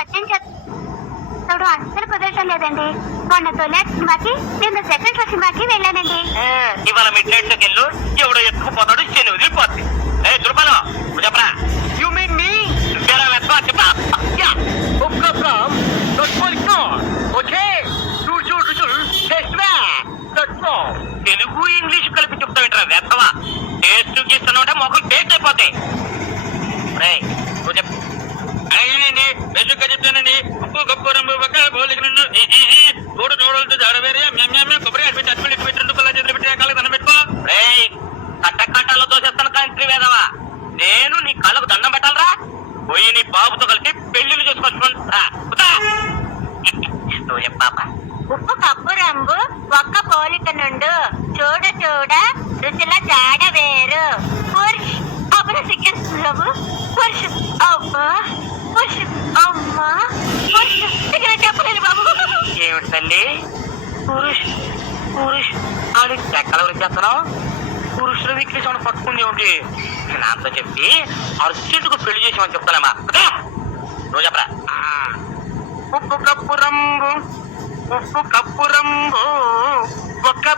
పద్యం చదువు అస్సలు కుదరటం లేదండి. మొన్న తొలి సినిమాకి నిన్న సెకండ్ షో సినిమాకి వెళ్ళానండి. ఇవాళ మిడ్ నైట్ లోకి వెళ్ళు, ఎవడో ఎత్తుకుపోతాడు, శని వదిలిపోద్ది. దుర్బలం చెప్పరా? యు మీన్ మీ? నువ్వేరా వెతవా చెప్పా? తెలుగు ఇంగ్లీష్ కలిపి చెప్తావేంట్రా వెతవా? టేస్ట్ గీస్తున్నావుంటే మొక్కలు టేస్ట్ అయిపోతాయి. నువ్వు చెప్పు. అలాగేనండి, బెజుగ్గా చెప్తానండి. ఉప్పు కప్పు రంగు పక్క బోలికి రెండు తోడు తోడలతో జాడవేరే మేము కొబ్బరి అడిపెట్టి అటుపెట్టి ఇటు పెట్టి 2 పిల్లలు చేతులు పెట్టి కాళ్ళకి దండం పెట్టుకో. కట్ట కట్టాలో తోసేస్తాను కాంత్రి వేదవా. నేను నీ కాళ్ళకు దండం పెట్టాలరా? పోయి నీ బాబుతో కలిసి పెళ్లిళ్ళు చేసుకొచ్చుకుంటా. నువ్వు చెప్పాపా. ఉప్పు కప్పు రంగు ఒక్క పోలిక నుండు చూడ చూడ రుచుల జాడ వేరు. పురుష్ అప్పుడు సిగ్గిస్తున్నావు. పురుష్ అమ్మా పురుష్ అమ్మా పురుష్ ఇక్కడ చెప్పలేను బాబు. ఏమిటి తల్లి? పురుష్ పురుష్ అని చెక్కల వరకు చేస్తున్నావు. పురుషుల వీక్లీ సౌండ్ పట్టుకుంది ఏమిటి? నాతో చెప్పి అర్జెంటుకు పెళ్లి చేసామని చెప్తానమ్మా. నువ్వు చెప్పరా? ఉప్పు కప్పు రంగు ఒక్క